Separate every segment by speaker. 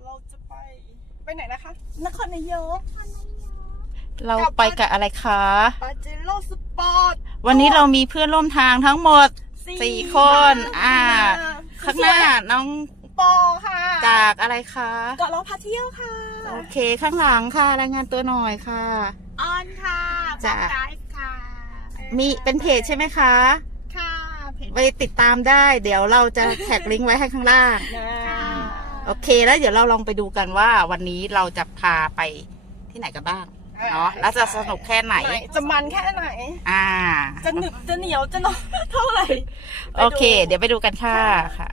Speaker 1: เราจะไปไหนนะคะนครนายก
Speaker 2: เราไปกับอะไรคะ
Speaker 1: ปาเจโร่สปอร์ต
Speaker 2: วันนี้เรามีเพื่อนร่วมทางทั้งหมด4 คนข้างหน้าน้อง
Speaker 1: ปอค่ะ
Speaker 2: จากอะไรคะ
Speaker 1: เกาะล้อพาเที่ยวค่ะ
Speaker 2: โอเคข้างหลังค่ะรายงานตัวหน่อยค่ะ
Speaker 1: ออนค่ะ
Speaker 2: จาก
Speaker 1: ไลฟ์ค่ะ
Speaker 2: มีเป็นเพจใช่ไหมคะ
Speaker 1: ค่ะเพจ
Speaker 2: ไปติดตามได้เดี๋ยวเราจะแท็กลิงก์ไว้ให้ข้างล่างโอเคแล้วเดี๋ยวเราลองไปดูกันว่าวันนี้เราจะพาไปที่ไหนกันบ้างเนาะแล้วจะสนุกแค่ไหน
Speaker 1: จะมันแค่ไหนจะหนึบจะเหนียวจะนอนเท่าไหร่
Speaker 2: โอเคเดี๋ยวไปดูกันค่ะค่ะ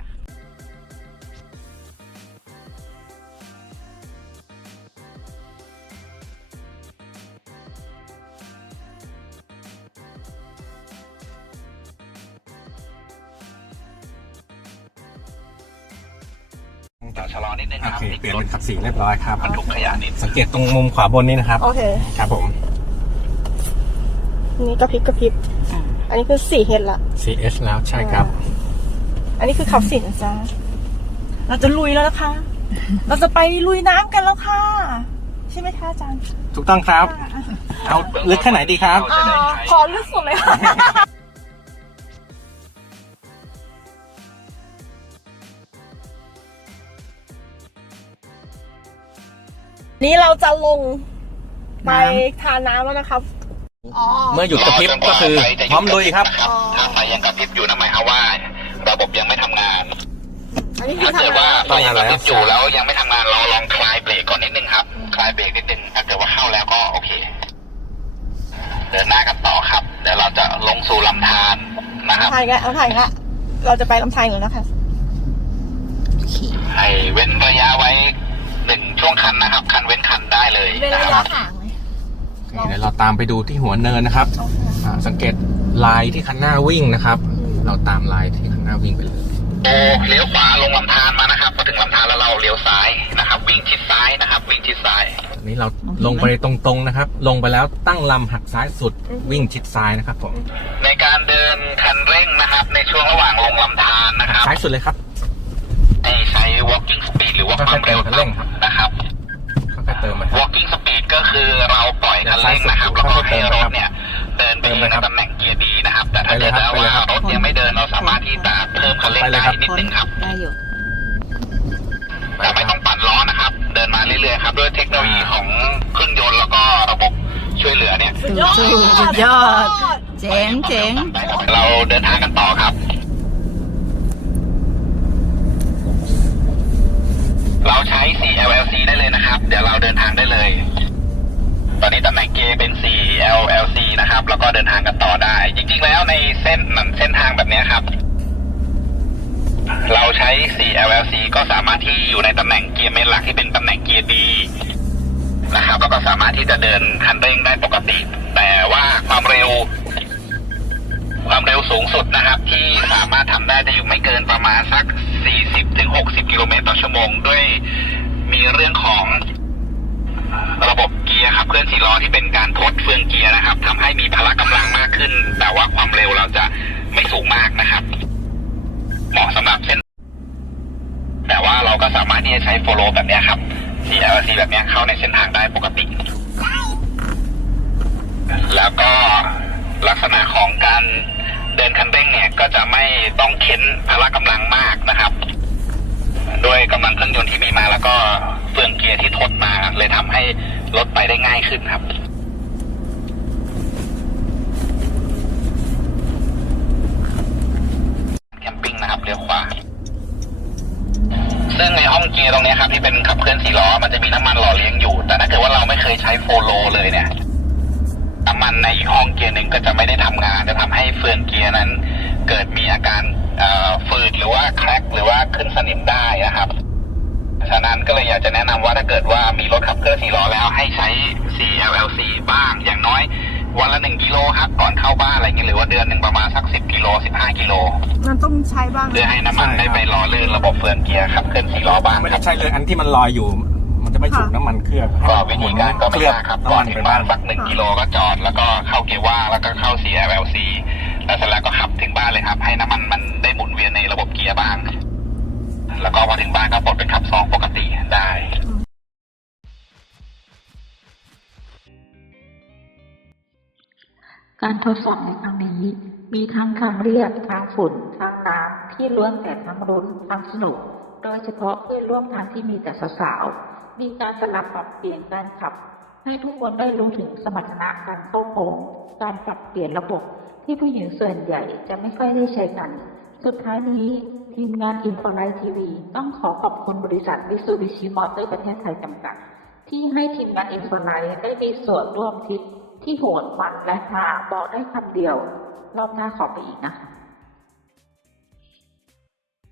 Speaker 3: ชะลอนิดนึงครับ
Speaker 4: โอเคเปลี่ยนเป็นขับสีเรียบร้อยครับ
Speaker 3: บรรทุกขยะนิด
Speaker 4: สังเกตตรงมุมขวาบนนี้นะครับ
Speaker 1: โอเค
Speaker 4: ครับผม
Speaker 1: นี่กระพริบอันนี้คือ4 H ละ
Speaker 4: 4H แล้วใช่ครับ
Speaker 1: อันนี้คือขับสีนะจ๊ะเราจะลุยแล้วนะคะเราจะไปลุยน้ำกันแล้วค่ะใช่ไหมคะอาจารย์
Speaker 4: ถูกต้องครับเอาลึกแค่ไหนดีครับ
Speaker 1: ขอลึกสุดเลยค่ะนี่เราจะลงไปทานน้ำแล้วนะครับ
Speaker 4: เมื่อหยุดกระพริบก็คือพร้อมลุยครับ
Speaker 3: ถ้าไฟยังกระพริบอยู่นั่นหมายความว่าระบบยังไม่ทำงานถ้าเกิดว่าไฟยังกระพริบอยู่แล้วยังไม่ทำงานเราลองคลายเบรกก่อนนิดนึงครับคลายเบรกนิดนึงถ้าเกิดว่าเข้าแล้วก็โอเคเดินหน้ากันต่อครับเดี๋ยวเราจะลงสู่ลำธารนะครับ
Speaker 1: ถ่ายละเราจะไปลำธารอยู่แล้วค่ะ
Speaker 3: ให้เว้นระยะไว้1 ช่วงคันนะครับคันเว้นคันได้เลย
Speaker 1: เว้นระยะห่างเลย
Speaker 4: เดี๋ยวเราตามไปดูที่หัวเนินนะครับสังเกตลายที่คันหน้าวิ่งนะครับเราตามลายที่คันหน้าวิ่งไปเลย
Speaker 3: เลี้ยวขวาลงลำธารมานะครับพอถึงลำธารแล้วเราเลี้ยวซ้ายนะครับวิ่งชิดซ้ายนะครับวิ่งชิดซ้าย
Speaker 4: นี้เราลงไปตรงๆนะครับลงไปแล้วตั้งลำหักซ้ายสุดวิ่งชิดซ้ายนะครับผม
Speaker 3: ในการเดินคันเร่งนะครับในช่วงระหว่างลงลำธารนะครับ
Speaker 4: ซ้ายสุดเลยครับ
Speaker 3: ใช้ walking speed หรือว่าความเร็วต่ำนะครับ
Speaker 4: ค่อยๆเติม
Speaker 3: walking speed ก็คือเราปล่อยคันเร่งนะครับแล้วก็ให้รถเนี่ยเดินไปในตำแหน่งเกียร์ดีนะครับแต่ถ้าเกิดว่ารถยังไม่เดินเราสามารถที่จะเพิ่มคันเร่งได้นิดนึงครับ
Speaker 2: ได้อยู่
Speaker 3: แต่ไม่ต้องปั่นล้อนะครับเดินมาเรื่อยๆครับด้วยเทคโนโลยีของเครื่องยนต์แล้วก็ระบบช่วยเหลือเนี่ย
Speaker 2: สุดยอดเจ๋ง
Speaker 3: เราเดินทางกันต่อครับเราใช้ 4LLC ได้เลยนะครับเดี๋ยวเราเดินทางได้เลยตอนนี้ตำแหน่งเกียร์เป็น 4LLC นะครับแล้วก็เดินทางกันต่อได้จริงๆแล้วในเส้นทางแบบนี้ครับเราใช้ 4LLC ก็สามารถที่อยู่ในตำแหน่งเกียร์เมนหลักที่เป็นตำแหน่งเกียร์ดีนะครับแล้วก็สามารถที่จะเดินคันเร่งได้ปกติแต่ว่าความเร็วสูงสุดนะครับที่สามารถทำได้จะอยู่ไม่เกินประมาณสัก 40-60 กิโลเมตรต่อชั่วโมงด้วยมีเรื่องของระบบเกียร์ครับเคลื่อน4 ล้อที่เป็นการทดเฟืองเกียร์นะครับทำให้มีพละกำลังมากขึ้นแต่ว่าความเร็วเราจะไม่สูงมากนะครับเหมาะสำหรับเส้นแต่ว่าเราก็สามารถที่จะใช้โฟโลแบบนี้ครับ 4LC แบบนี้เข้าในเส้นทางได้ปกติแล้วก็ลักษณะของการเดินคันเร่งเนี่ยก็จะไม่ต้องเค้นพละกำลังมากนะครับด้วยกำลังเครื่องยนต์ที่มีมาแล้วก็เฟืองเกียร์ที่ทดมาเลยทำให้รถไปได้ง่ายขึ้นครับแคมปิ้งนะครับเลี้ยวขวาซึ่งในห้องเกียร์ตรงนี้ครับที่เป็นขับเคลื่อน4 ล้อมันจะมีน้ำมันหล่อเลี้ยงอยู่แต่ถ้าเกิดว่าเราไม่เคยใช้โฟโลเลยเนี่ยน้ำมันในห้องเกียร์หนึ่งก็จะไม่ได้ทำงานจะทำให้เฟืองเกียร์นั้นเกิดมีอาการฝืดหรือว่าแคร็กหรือว่าขึ้นสนิมได้นะครับฉะนั้นก็เลยอยากจะแนะนำว่าถ้าเกิดว่ามีรถขับเคลื่อน4 ล้อแล้วให้ใช้ 4LLC บ้างอย่างน้อยวันละ1 กิโลครับก่อนเข้าบ้านอะไรเงี้ยหรือว่าเดือนหนึ่งประมาณสัก10 กิโล 15 กิโล
Speaker 1: มันต้องใช้บ้าง
Speaker 3: เพื่อให้น้ำมันได้ไปหล่อลื่นระบบเฟืองเกียร์ขับเคลื่อน4 ล้อบ้าง
Speaker 4: ไม่ได้ใช่เลยอันที่มันลอยอยู่มันจะไม่ถูกน้ำมันเคลือบ
Speaker 3: ก็วิธีการก็ไม่ยากครับก่อนถึงบ้านสัก1 กิโลก็จอดแล้วก็เข้าเกียร์ว่างแล้วก็เข้า 4LLC แล้วเสร็จแล้วก็ขับถึงบ้านเลยครับให้น้ำมันมันได้หมุนเวียนในระบบเกียร์บ้างแล้วก็พอถึงบ้านก็ปลดเป็นขับ2ปกติได้
Speaker 5: การทดสอบในครั้งนี้มีทั้งทางเรียบทางฝุ่นทางน้ำที่ล้วนแต่ทั้งรุ้นทั้งสนุกโดยเฉพาะเพื่อนร่วมทางที่มีแต่สาวๆมีการสลับปรับเปลี่ยนการขับให้ทุกคนได้รู้ถึงสมรรถนะการเข้าโค้งการปรับเปลี่ยนระบบที่ผู้หญิงส่วนใหญ่จะไม่ค่อยได้ใช้กันสุดท้ายนี้ทีมงานอินฟอร์ไลท์ทีวีต้องขอขอบคุณบริษัทมิตซูบิชิมอเตอร์ประเทศไทยจำกัดที่ให้ทีมงานอินฟอร์ไลท์ได้มีส่วนร่วมทริปที่โหดมันและหาบอกได้คำเดียวรอบหน้าขอไปอีกนะคะ